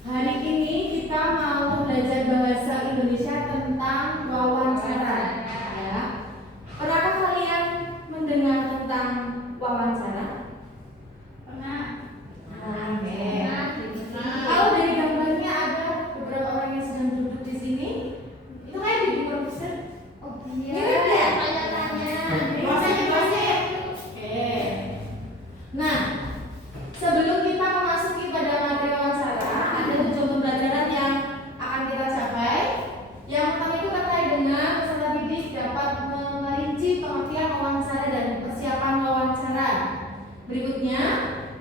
Hari ini kita mau belajar bahasa Indonesia tentang wawancara. Ya. Pernahkah kalian mendengar tentang wawancara? Pernah. Oke. Kalau dari gambarnya ada beberapa orang yang sedang duduk di sini, itu kayak di komputer. Oh Mirip iya. ya? Tanya-tanya. Oke. Nah, sebelum kita memasuki pada materi wawancara, ada 7 pembelajaran yang akan kita capai. Yang pertama itu terkait dengan peserta didik dapat merinci pengertian wawancara dan persiapan wawancara. Berikutnya,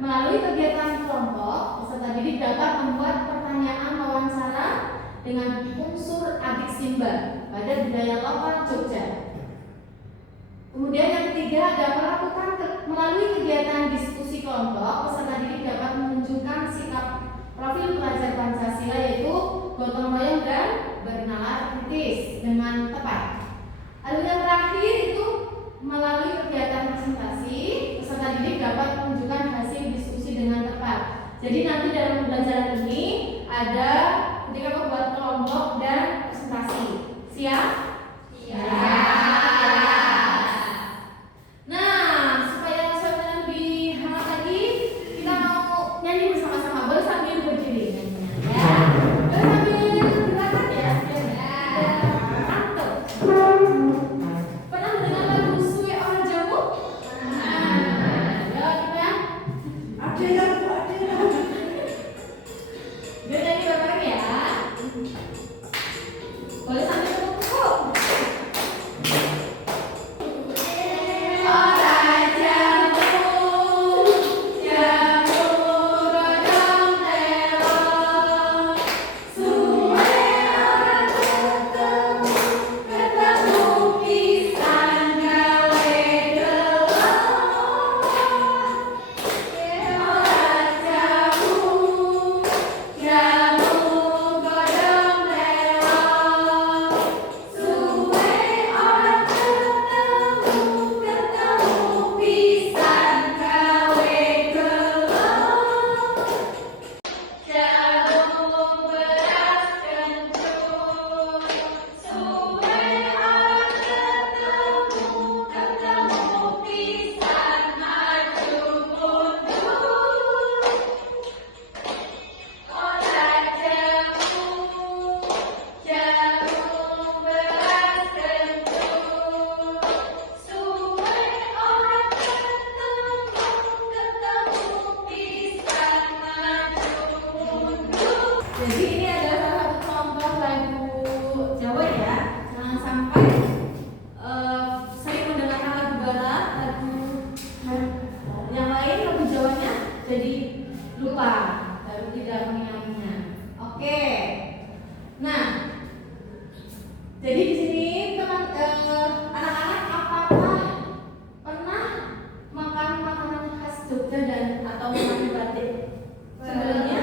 melalui kegiatan kelompok, peserta didik dapat membuat pertanyaan wawancara dengan unsur adik simba pada budaya lokal Jogja. Kemudian yang ketiga adalah melalui kegiatan diskusi kelompok, peserta didik dapat menunjukkan sikap profil pelajar Pancasila yaitu gotong royong dan bernalar kritis dengan tepat. Lalu yang terakhir itu melalui kegiatan presentasi, peserta didik dapat menunjukkan hasil diskusi dengan tepat. Jadi nanti dalam pembelajaran ini ada ketika membuat kelompok dan presentasi. Siap? Siap. Nah, supaya suasana lebih hangat lagi, kita mau nyanyi bersama-sama. Boleh sambil berdiri nyanyinya, ya. Boleh sambil gerakan ya, biar mantap. Pernah mendengar lagu Suwe Orang Jamu? Ya, kita. Ada. Biar nyanyi bareng ya. Boleh sambil tepuk-tepuk. Jadi ini adalah salah satu contoh lagu Jawa ya. Jangan sampai sering mendengarkan lagu barat, lagu yang lain, lagu Jawanya jadi lupa, baru tidak mengingatnya. Oke. Nah, jadi di sini teman anak-anak apakah pernah makan makanan khas Jogja dan atau makanan batik sebelumnya?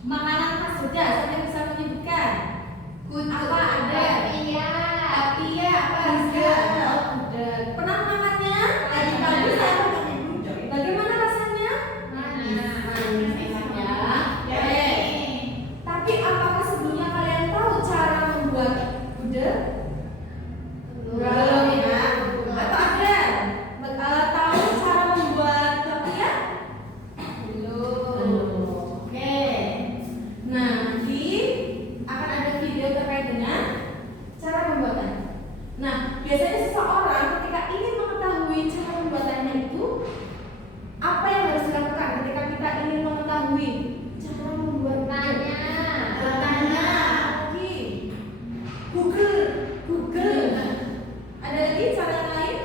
Makanan khas Jogja, siapa yang bisa menyebutkan? Apa ada? Tapia, apa juga? Gudeg. Pernah makannya? Tadi saya makan gudeg. Bagaimana rasanya? Manis ya. Oke. Tapi apakah sebelumnya kalian tahu cara membuat gudeg? Belum ya. Atau ada? Tahu cara membuat tapia? Belum. Oke. Nah, nanti akan ada video terkait dengan cara pembuatan. Nah, biasanya seseorang ketika ingin mengetahui cara pembuatannya itu, apa yang harus dilakukan ketika kita ingin mengetahui cara membuatnya? Bertanya. Lagi. Google. Ada lagi cara lain?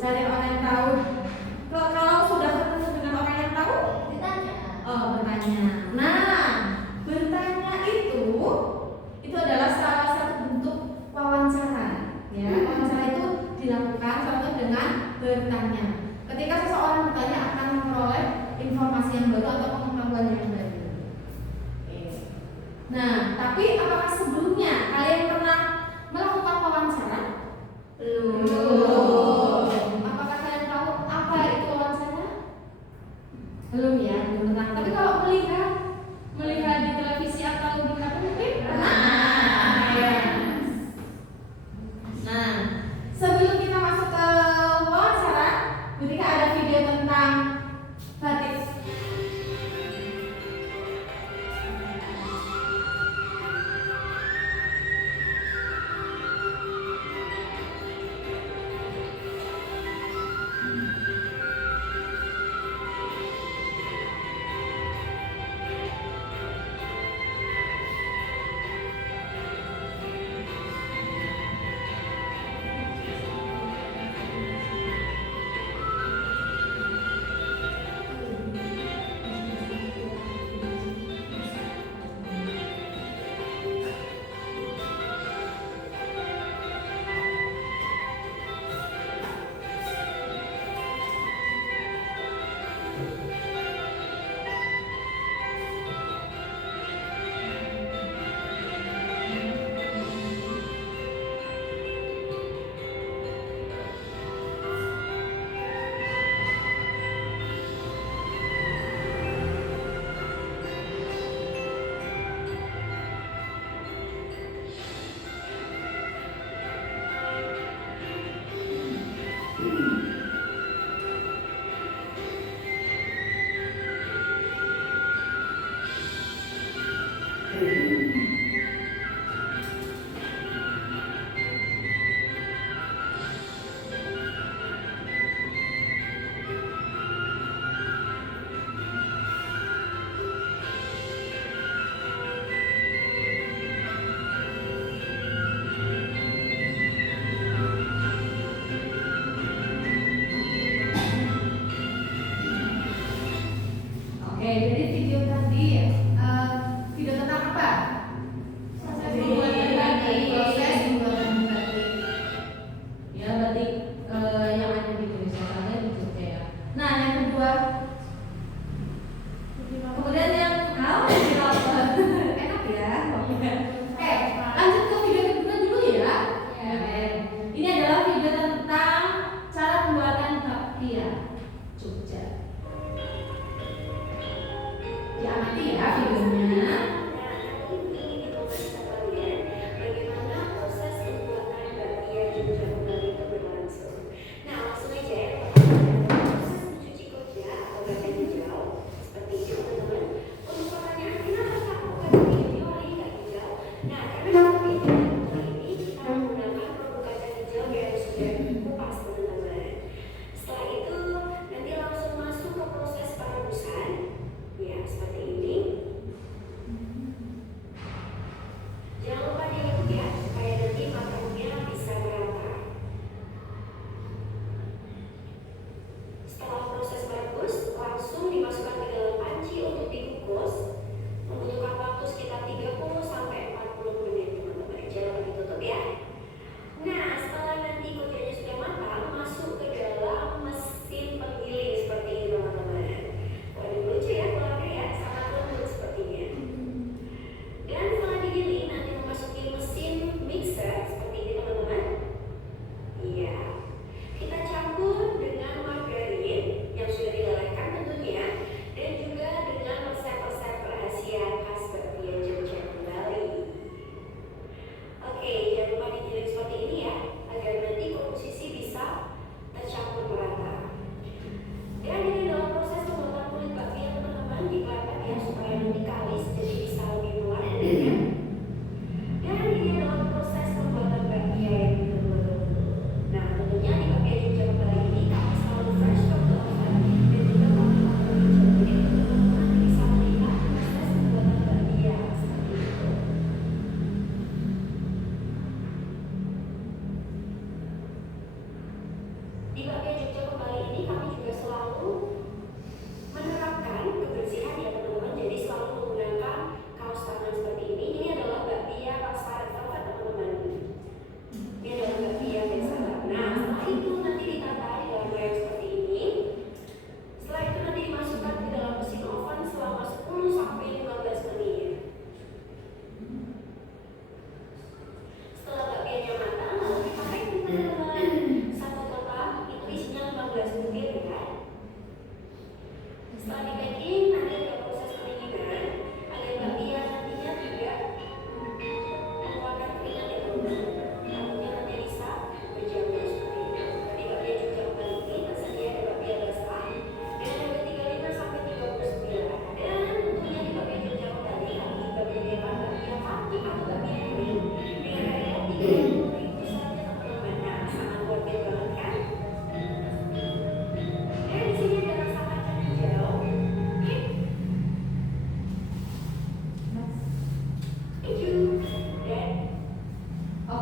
Cari orang yang tahu. Kalau sudah ketemu dengan orang yang tahu, bertanya. Nah, bertanya itu adalah salah satu bentuk wawancara. Ya, wawancara itu dilakukan contoh dengan bertanya. Ketika seseorang bertanya akan memperoleh informasi yang baru atau pengetahuan yang baru. Nah, tapi apakah sebelumnya kalian pernah melakukan wawancara? Belum. Apakah kalian tahu apa itu wawancara? Belum ya, belum pernah. Tapi kalau melihat di televisi atau di HP mungkin pernah. Ya. Nah, sebelum kita masuk ke wawancara, ketika ada video tentang batik.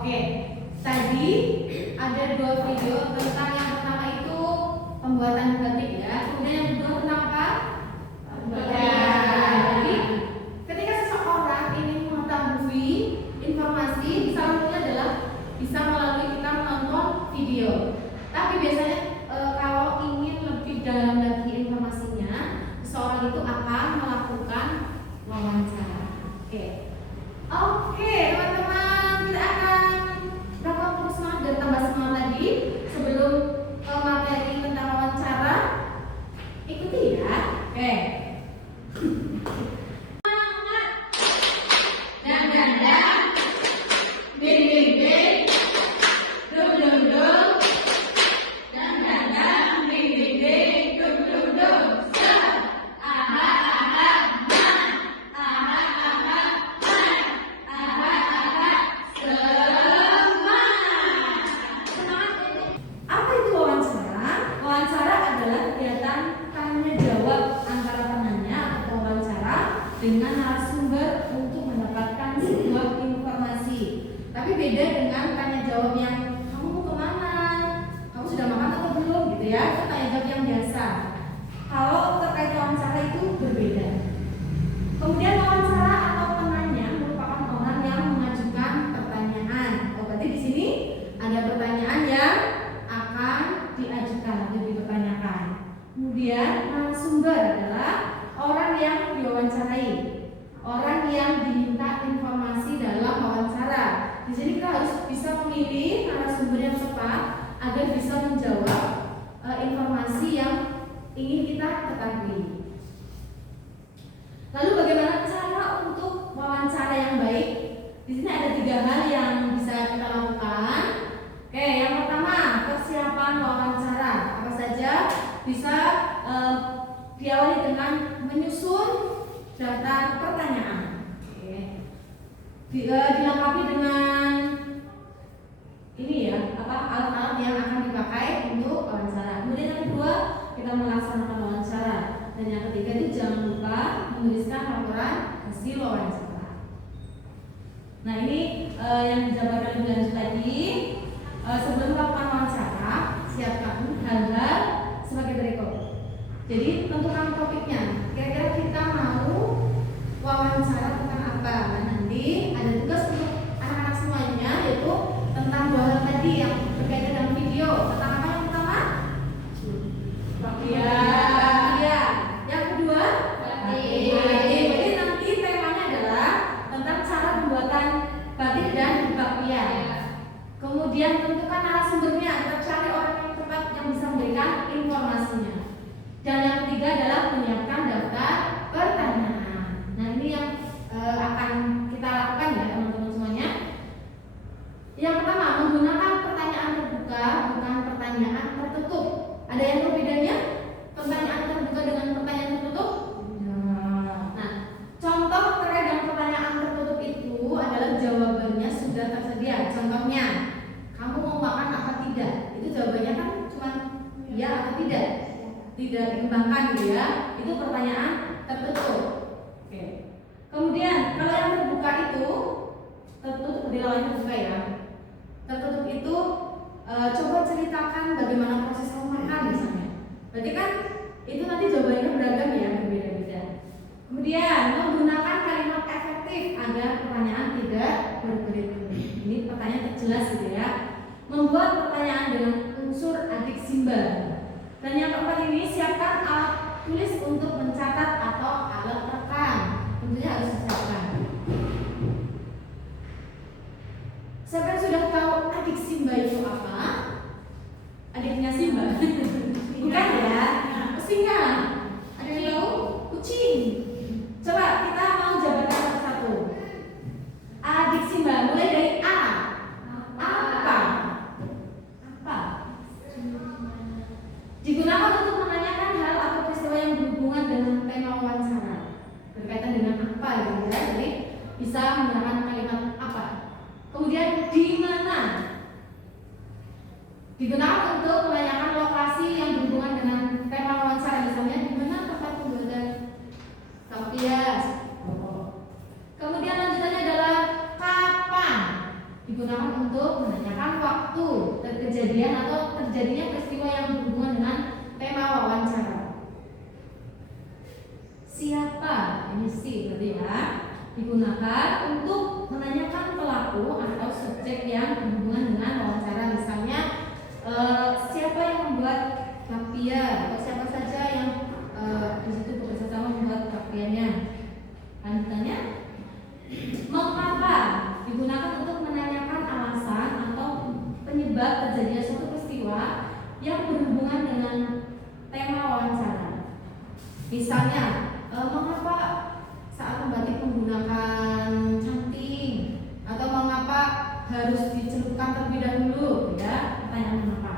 Oke, tadi ada 2 video tentang yang pertama itu pembuatan batik ya. Kemudian yang kedua tentang apa? Jadi ketika seseorang ingin mengetahui informasi, salah adalah bisa melalui kita menonton video. Tapi biasanya kalau ingin lebih dalam lagi informasinya, seseorang itu akan melakukan wawancara. Oke, teman-teman, kita akan berapa waktu semangat dan tambah semangat lagi sebelum ke materi tentang wawancara. Ikuti ya. Oke. Apa itu wawancara? Wawancara adalah kegiatan tanya jawab antara penanya atau wawancara dengan narasumber untuk mendapatkan sebuah informasi. Tapi beda dengan tanya jawab yang kamu mau kemana, kamu sudah makan atau belum gitu ya. Itu tanya jawab yang biasa. Kalau terkait wawancara itu berbeda. Kemudian wawancara atau penanya merupakan orang yang mengajukan pertanyaan. Berarti di sini ada pertanyaan yang akan diajukan atau dipertanyakan. Kemudian narasumber adalah orang yang diwawancarai, orang yang diminta informasi dalam wawancara. Di sini kita harus bisa memilih narasumber yang tepat agar bisa menjawab informasi yang ingin kita ketahui. Lalu bagaimana cara untuk wawancara yang baik? Di sini ada 3 hal yang bisa kita lakukan. Oke, yang pertama persiapan wawancara. Apa saja? Bisa diawali dengan menyusun daftar pertanyaan. Oke. Dilengkapi dengan ini ya, alat-alat yang akan dipakai untuk wawancara. Kemudian yang kedua, kita melaksanakan wawancara. Dan yang ketiga itu jangan lupa menuliskan laporan hasil wawancara. Nah ini yang dijabarkan lebih lanjut tadi. Sebelum melakukan wawancara, siapkan hal-hal sebagai berikut. Jadi tentukan topiknya. Kira-kira kita mau wawancara tentang apa? Nah, nanti ada tugas untuk anak-anak semuanya, yaitu tentang 2 hal tadi yang berkaitan dengan video. Tentang apa yang pertama? Iya. Yang kedua? Batik. Jadi nanti temanya adalah tentang cara pembuatan batik dan bakpia. Kemudian tentukan narasumbernya, kita cari orang yang tepat yang bisa memberikan informasinya. Dan yang ketiga adalah menyiapkan daftar pertanyaan. Nah ini yang akan kita lakukan ya teman-teman semuanya. Yang pertama, menggunakan pertanyaan terbuka, bukan pertanyaan tertutup. Ada yang berbedanya? Pertanyaan terbuka dengan pertanyaan tertutup? Nah, contoh terkait dengan pertanyaan tertutup itu adalah jawabannya sudah tersedia. Contohnya, kamu mau makan apa tidak? Itu jawabannya kan cuma ya atau tidak. Tidak dikembangkan gitu ya. Itu pertanyaan tertutup. Oke. Kemudian kalau yang terbuka itu tertutup, dilawannya terbuka ya. Tertutup itu coba ceritakan bagaimana proses kamu makan misalnya. Berarti kan itu nanti jawabannya beragam ya, berbeda-beda. Kemudian menggunakan kalimat efektif agar pertanyaan tidak berbelit-belit. Ini pertanyaan terjelas gitu ya. Membuat pertanyaan dengan unsur adik simbol. Dan yang keempat ini, siapkan alat tulis untuk mencatat atau alat rekam. Tentunya harus disiapkan. Siapa yang sudah tahu adik Simba itu apa? Adiknya Simba? Bukan ya? Singa. Ada yang tahu? Kucing. Coba kita mau jabarkan satu-satu. Adik Simba mulai dari A. Apa? Apa? Digunakan untuk menanyakan hal atau peristiwa yang berhubungan dengan tema wawancara. Berkaitan dengan apa gitu ya. Jadi bisa menggunakan kalimat apa. Kemudian di mana? Digunakan untuk menanyakan lokasi yang berhubungan dengan tema wawancara. Misalnya di mana tempat pembuatan bakpia. Kemudian lanjutannya adalah kapan? Digunakan untuk kejadian atau terjadinya peristiwa yang berhubungan dengan tema wawancara. Siapa, ini si berarti ya, digunakan untuk menanyakan pelaku atau subjek yang berhubungan dengan wawancara. Misalnya siapa yang membuat bakpia atau siapa saja yang di situ bekerja sama membuat bakpianya. Lanjutannya, mengapa digunakan untuk menanyakan alasan atau penyebab terjadinya suatu peristiwa yang berhubungan dengan tema wawancara. Misalnya, mengapa saat membatik menggunakan canting, atau mengapa harus dicelupkan terlebih dahulu, ya, pertanyaan mengapa.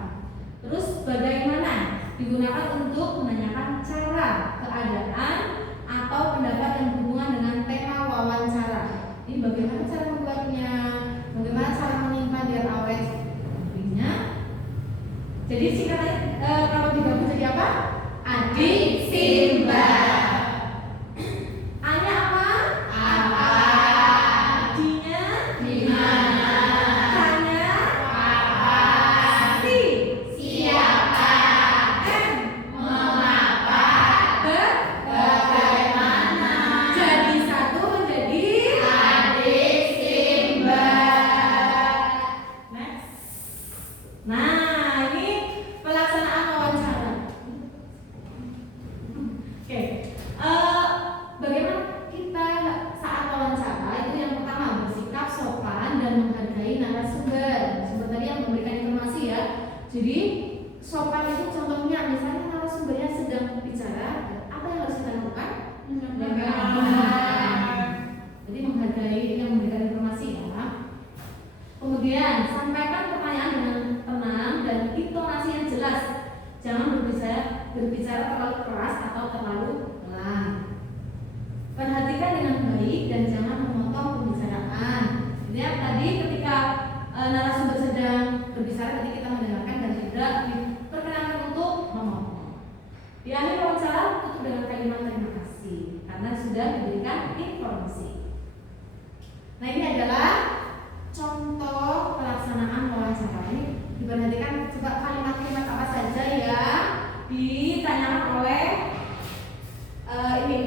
Terus bagaimana digunakan untuk menanyakan cara, keadaan, atau pendapat yang berhubungan dengan tema wawancara. Ini bagaimana cara membuatnya, bagaimana cara menyimpan biar awet sepertinya. Jadi singkatnya kalau digabung jadi apa? Adik Simba. A-nya apa? Apa. D-nya di mana? K-nya apa? Si siapa? M mengapa? Bagaimana? Jadi satu menjadi Adik Simba. Next. Nah, ini pelaksanaan wawancara. Oke, bagaimana kita saat wawancara itu yang pertama bersikap sopan dan menghargai narasumber. Sumber tadi yang memberikan informasi ya. Jadi sopan itu contohnya misalnya narasumbernya sedang bicara, apa yang harus kita lakukan? Jadi menghargai yang memberikan informasi ya. Kemudian sampaikan pertanyaan dengan tenang dan intonasi yang jelas. Jangan berbicara terlalu keras atau terlalu pelan. Perhatikan dengan baik dan jangan memotong pembicaraan. Lihat tadi ketika narasumber sedang berbicara, ketika kita mendengarkan dan tidak diperkenankan untuk memotong. Di akhir wawancara tutup dengan kalimat terima kasih karena sudah diberikan informasi. Nah, ini adalah contoh pelaksanaan wawancara. Ini diperhatikan coba kalimat-kalimat apa saja ya ditanyakan oleh ini.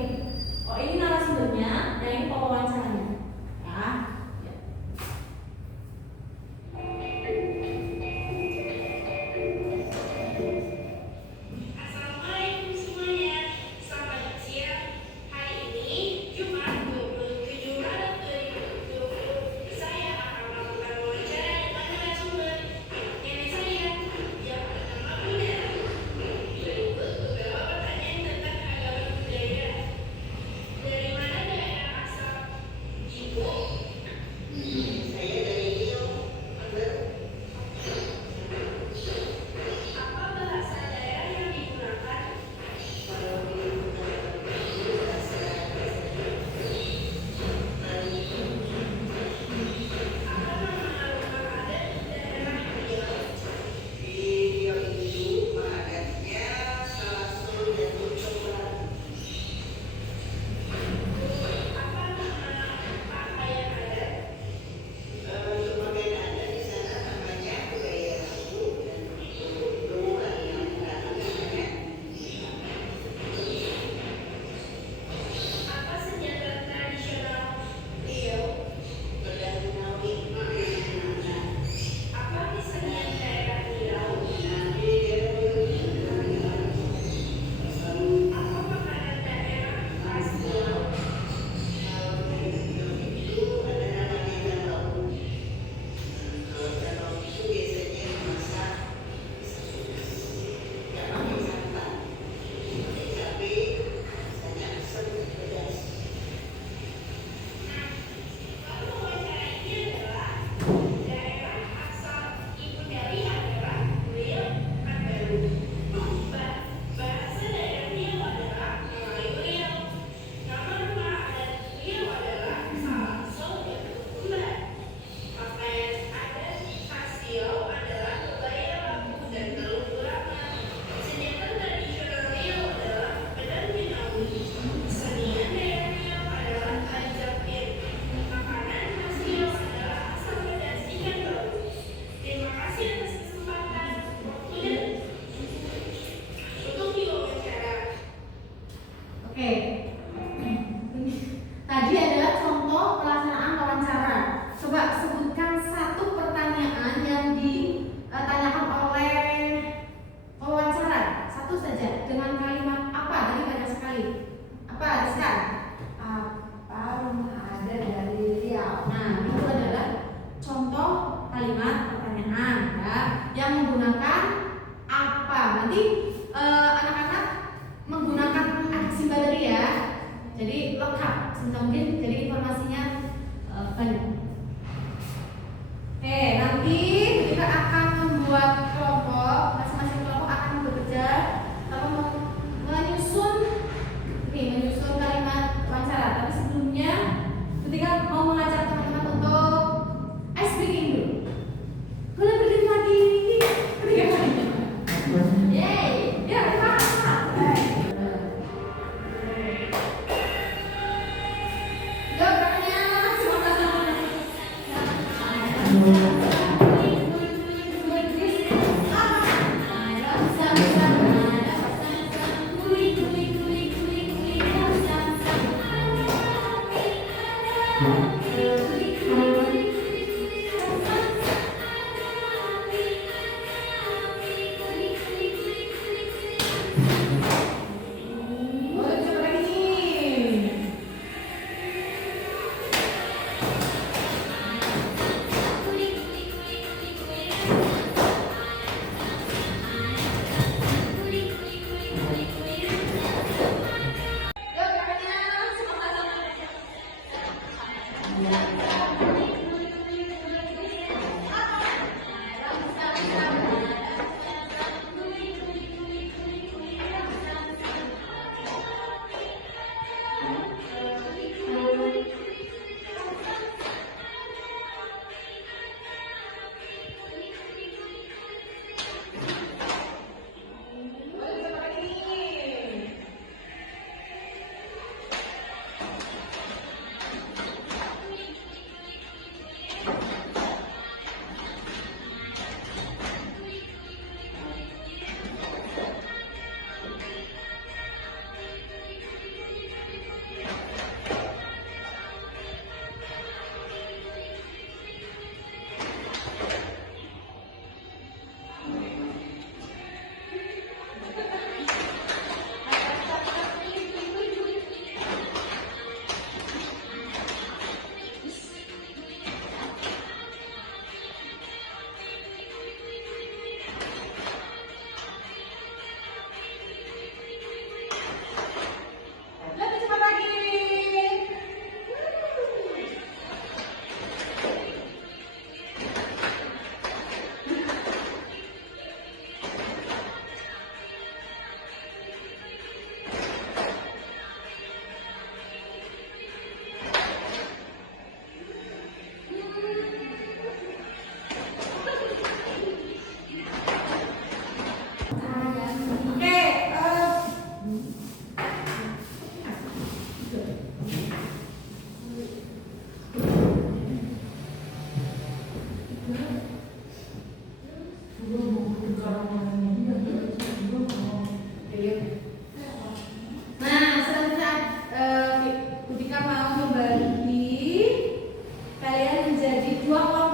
Oh, ini narasumbernya, yang ini pewawancara.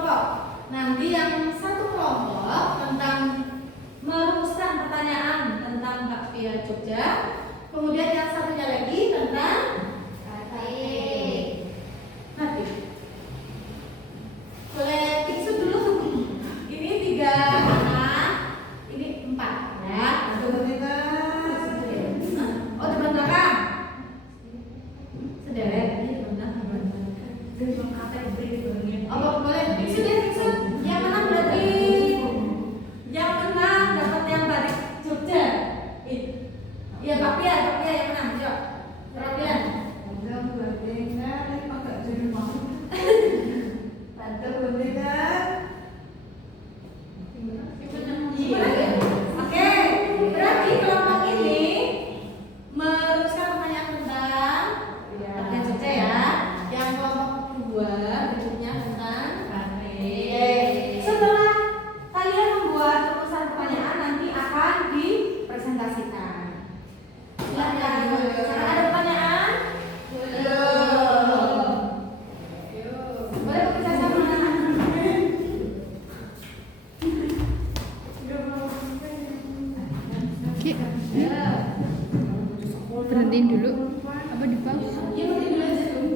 kelompok. Nanti yang satu kelompok tentang merumuskan pertanyaan tentang bakpia Jogja. Kemudian yang satunya lagi tentang batik. Boleh tiksut dulu. Ini 3 anak, ini 4 ya. Oh, depan belakang. Sederet ini depan belakang. Oh, boleh tiksut ya, tiksut. Yang menang berarti yang menang dapat yang batik Jogja. Iya, bakpia yang menang. Yuk. Perhatian. Oke, berarti kelompok ini merumuskan pertanyaan tentang bakpia Jogja ya. Yang kelompok kedua berikutnya tentang batik. Setelah kalian membuat rumusan pertanyaan nanti akan dipresentasikan. Silakan. Ada pertanyaan? Boleh bekerja sama. Berhentiin dulu apa di pause? Iya, berhenti dulu aja dulu.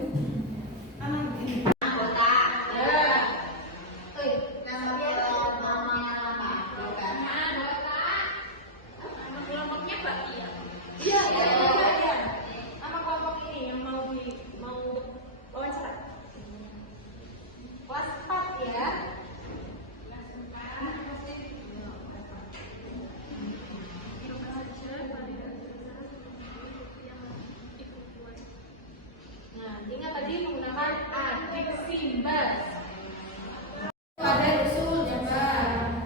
Iya. Nama kelompok ini yang mau wawancara. Kelas 4 ya. Nah, ingat tadi menggunakan adik simbas. Pada usul jabar.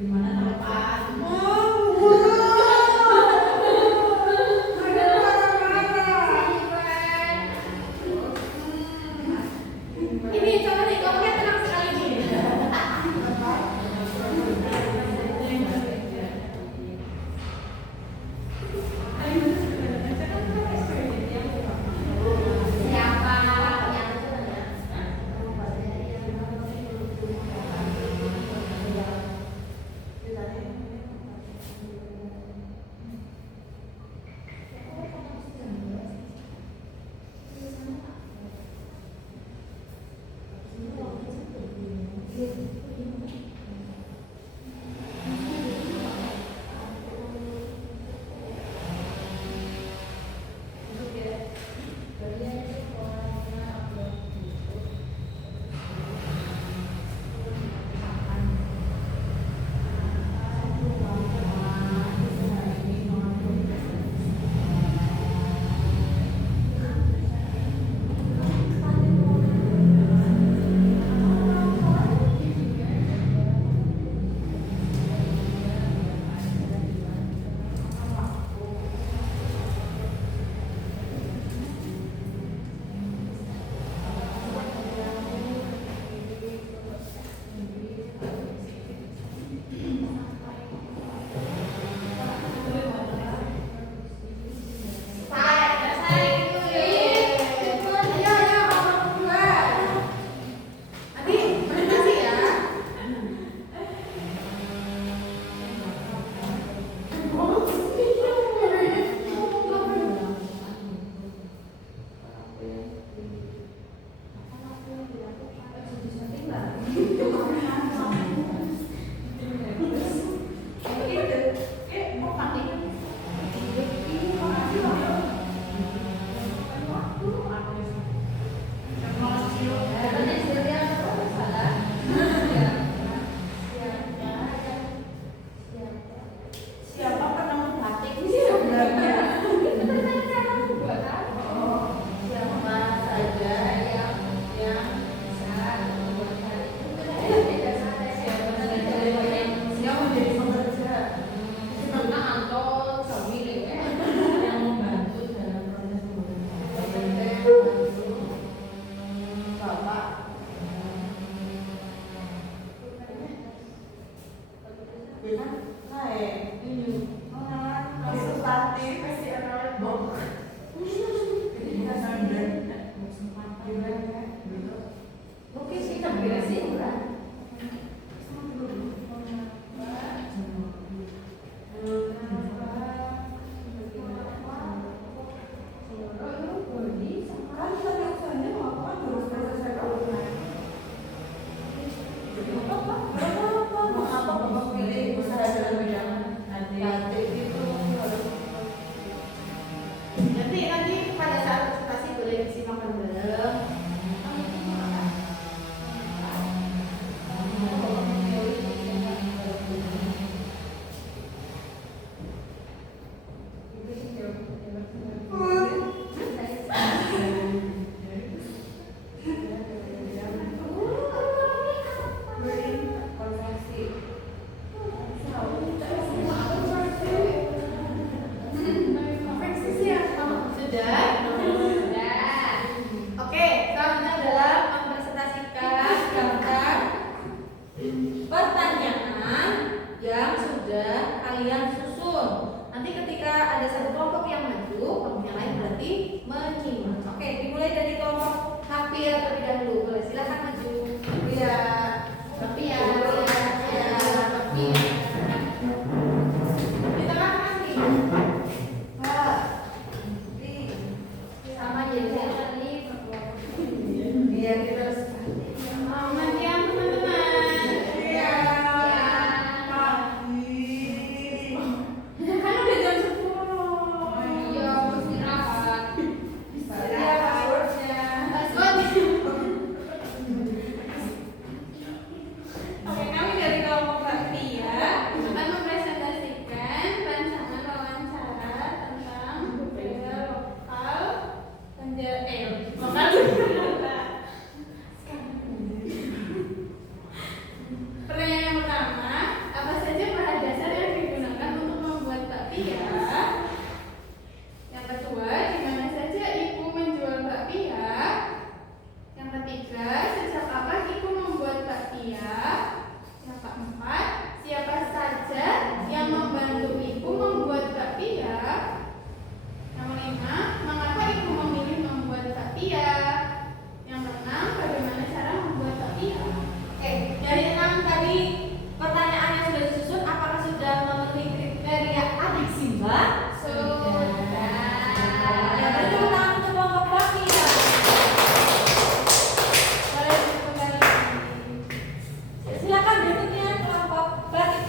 Di mana tempat? Ini coba nih, kamu lihat tenang sekali nih. Siapa yang saja Pertanyaan yang pertama, apa saja bahan dasar yang digunakan untuk membuat bakpia? Yang kedua, di mana saja ibu menjual bakpia? Yang ketiga, sejak kapan ibu membuat bakpia? Yang keempat, siapa saja yang membantu ibu membuat bakpia? Yang kelima, mengapa ibu memilih membuat bakpia? Yang keenam, bagaimana cara membuat bakpia? Oke, dari 6 tadi pertanyaan yang sudah disusun, apakah sudah memenuhi kriteria adik Simba? Sudah. Ya, berarti tepuk tangan untuk kelompok bakpia. Boleh diputar lagi. Silakan berikutnya kelompok batik.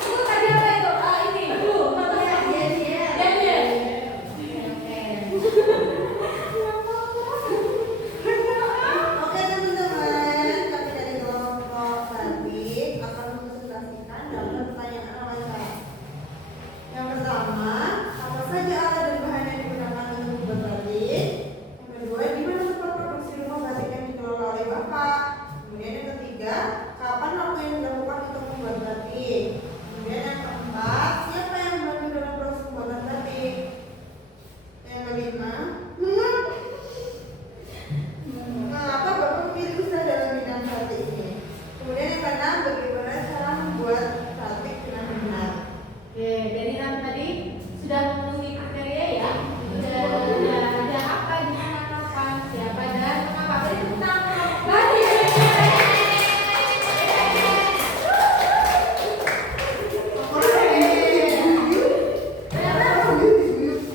Itu tadi apa itu? Ini dulu. Oke teman-teman, kami dari kelompok batik akan mempresentasikan dalam pertanyaan wawancara. Yang pertama, apa saja alat dan bahan yang digunakan untuk membuat batik? Yang kedua, di mana tempat produksi rumah batik yang dikelola oleh Bapak? Kemudian yang ketiga, kapan waktu yang dilakukan untuk membuat batik? Kemudian yang keempat, siapa yang membantu dalam proses pembuatan batik? Yang kelima, mengapa Bapak memilih usaha dalam bidang batik ini? Kemudian yang keenam, bagaimana cara membuat batik dengan benar? Oke, dari 6 tadi sudah memenuhi kriteria ya. Sudah ada apa, di mana, kapan, siapa, dan mengapa. Beri tepuk tangan kelompok batik.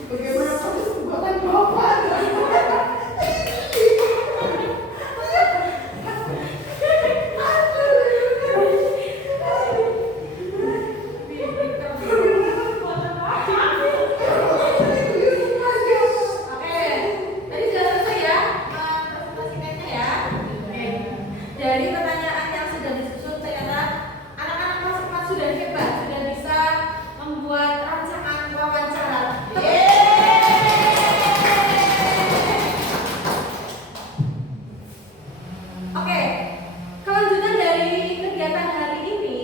Bagaimana proses pembuatan Bapak? Oke, tadi sudah selesai ya presentasikannya ya. Oke, dari pertanyaan yang sudah disusun ternyata anak-anak kelas 4 sudah hebat, sudah bisa membuat rancangan wawancara. Oke, kelanjutan dari kegiatan hari ini,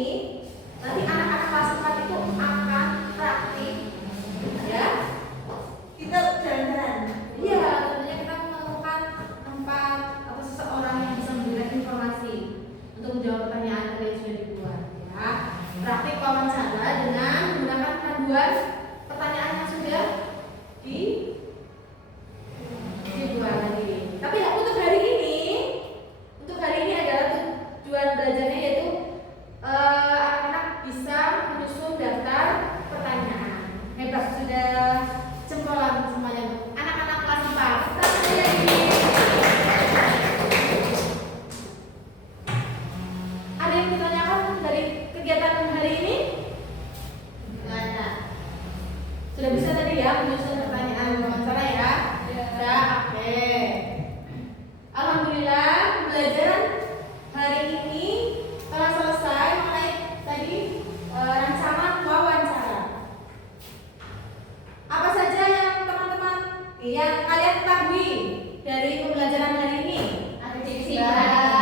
nanti anak-anak kelas 4 itu akan praktik ya. Kita jalan-jalan. Iya, tentunya kita menemukan tempat atau seseorang yang bisa memberikan informasi untuk menjawab pertanyaan kalian sudah dibuat ya. Praktik wawancara dengan menggunakan panduan pertanyaan yang sudah dibuat tadi. Tapi untuk hari ini adalah tujuan belajarnya yaitu anak-anak bisa menyusun daftar pertanyaan. Hebat, sudah jempolan semuanya anak-anak kelas 4. Kita lagi. Ada yang ditanyakan dari kegiatan hari ini? Nggak ada. Sudah bisa tadi ya menyusun pertanyaan wawancara ya? Ya. Oke. Alhamdulillah pembelajaran hari ini telah selesai mengenai tadi rancangan wawancara. Apa saja yang teman-teman yang kalian ketahui dari pembelajaran hari ini? Adik Simba.